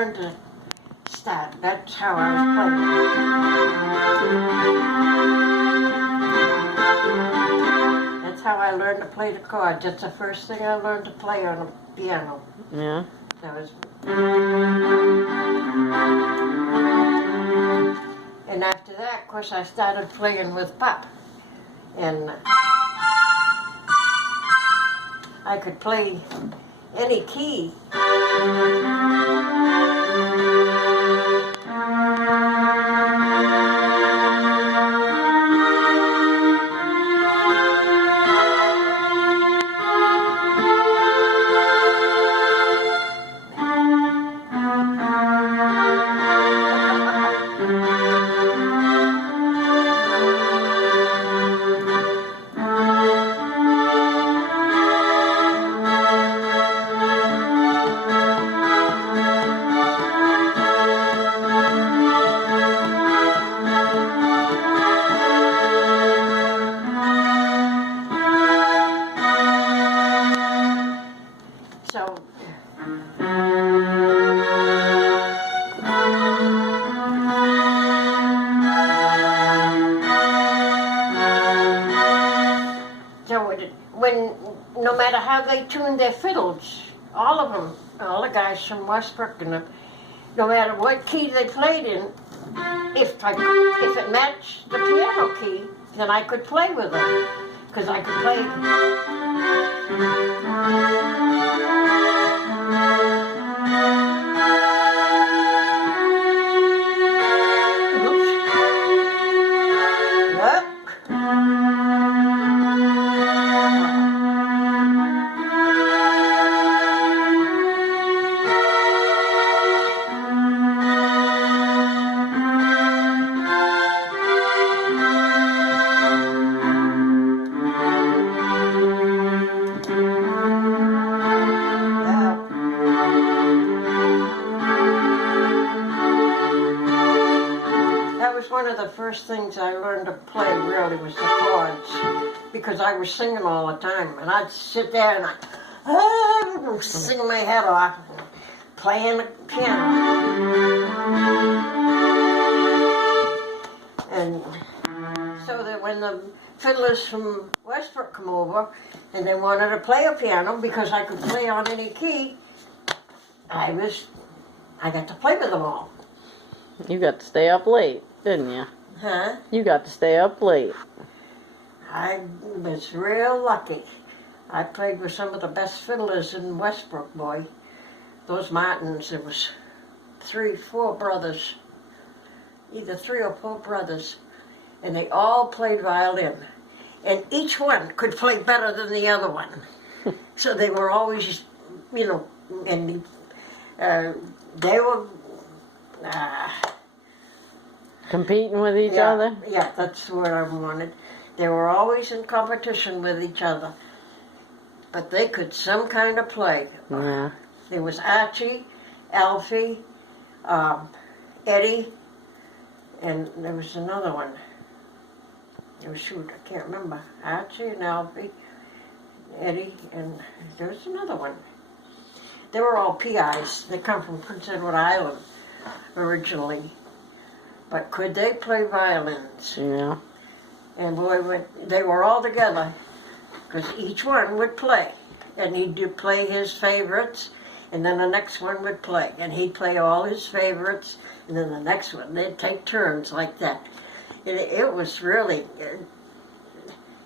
learned to start. That's how I was playing. That's how I learned to play the chords. That's the first thing I learned to play on a piano. Yeah. That was. And after that, of course, I started playing with Pop. And I could play any key. So, when no matter how they tuned their fiddles, all of them, all the guys from Westbrook, and no matter what key they played in, if it matched the piano key, then I could play with them, because I could play. One of the first things I learned to play really was the chords, because I was singing all the time, and I'd sit there and I'd sing my head off, playing the piano. And so that when the fiddlers from Westbrook come over and they wanted to play a piano, because I could play on any key, I got to play with them all. You got to stay up late, didn't you? Huh? You got to stay up late. I was real lucky. I played with some of the best fiddlers in Westbrook, boy. Those Martins, there was 3, 4 brothers. Either 3 or 4 brothers. And they all played violin. And each one could play better than the other one. So they were always, and they were... Competing with each other? Yeah, that's what I wanted. They were always in competition with each other. But they could some kind of play. Yeah. There was Archie, Alfie, Eddie, and there was another one. Shoot, I can't remember. Archie and Alfie, Eddie, and there was another one. They were all PIs. They come from Prince Edward Island originally. But could they play violins? Yeah. And boy, they were all together, because each one would play. And he'd play his favorites, and then the next one would play. And he'd play all his favorites, and then the next one. They'd take turns like that. And it was really,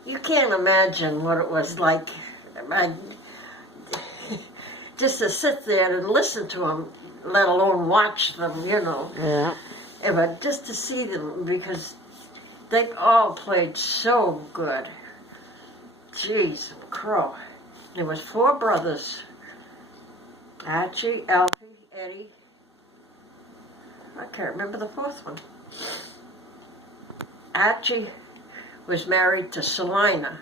you can't imagine what it was like. Just to sit there and listen to them, let alone watch them, Yeah. But just to see them, because they all played so good. Jeez, crow. There was 4 brothers. Archie, Alfie, Eddie. I can't remember the 4th one. Archie was married to Selina,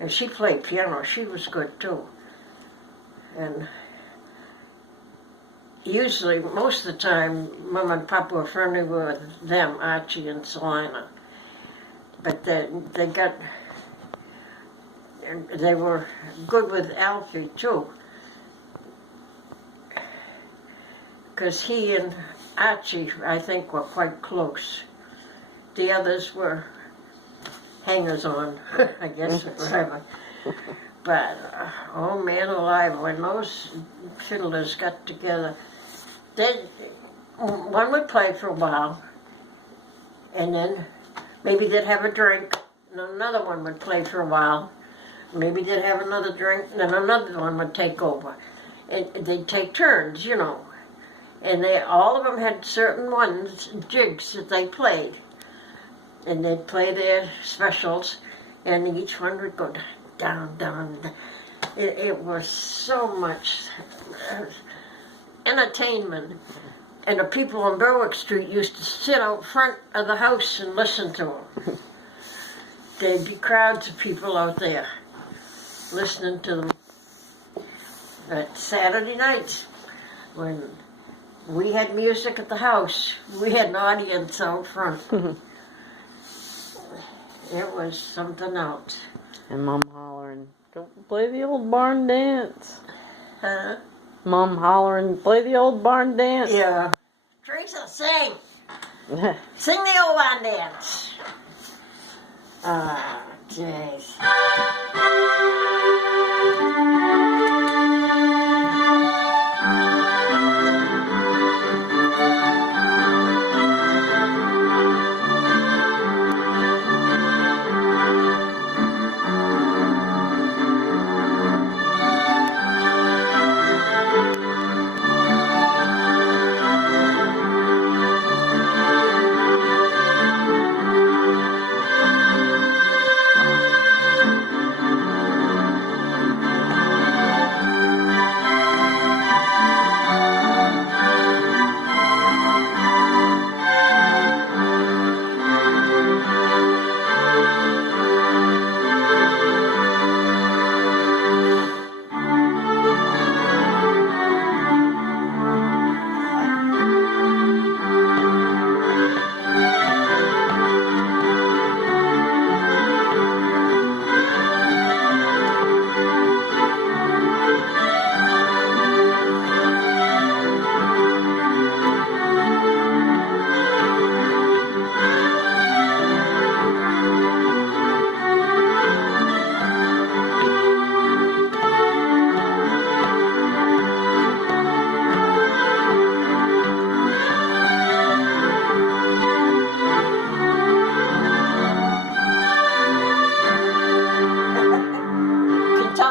and she played piano. She was good too. And usually, most of the time, Mom and Papa were friendly with them, Archie and Selina. But they were good with Alfie too. because he and Archie, I think, were quite close. The others were hangers-on, I guess, whatever. But, oh man alive, when those fiddlers got together, one would play for a while, and then maybe they'd have a drink, and another one would play for a while. Maybe they'd have another drink, and then another one would take over. And they'd take turns, you know. And all of them had certain jigs that they played. And they'd play their specials, and each one would go down, down. It was so much entertainment. And the people on Berwick Street used to sit out front of the house and listen to them. There'd be crowds of people out there listening to them. But Saturday nights, when we had music at the house, we had an audience out front. It was something else. And Mom hollering, "Go play the old barn dance." Huh? Mom hollering, "Play the old barn dance." Yeah. Teresa, sing! Sing the old barn dance! Ah, jeez.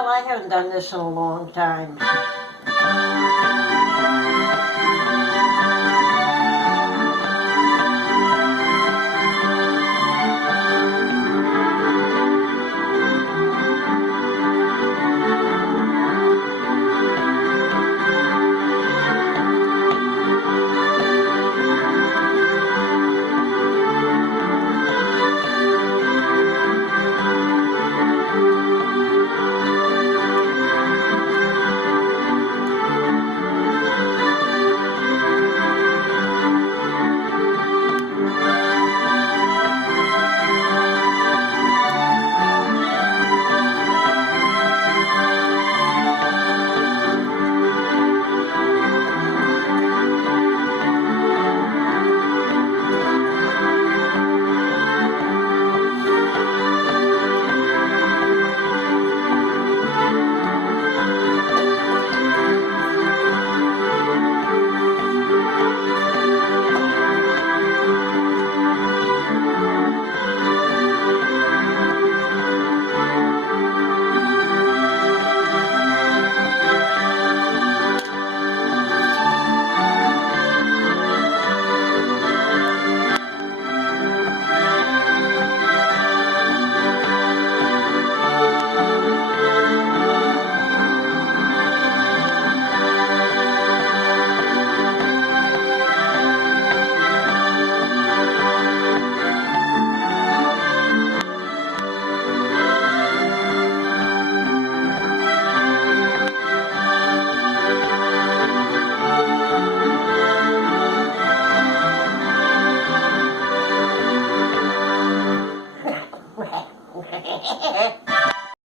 I haven't done this in a long time.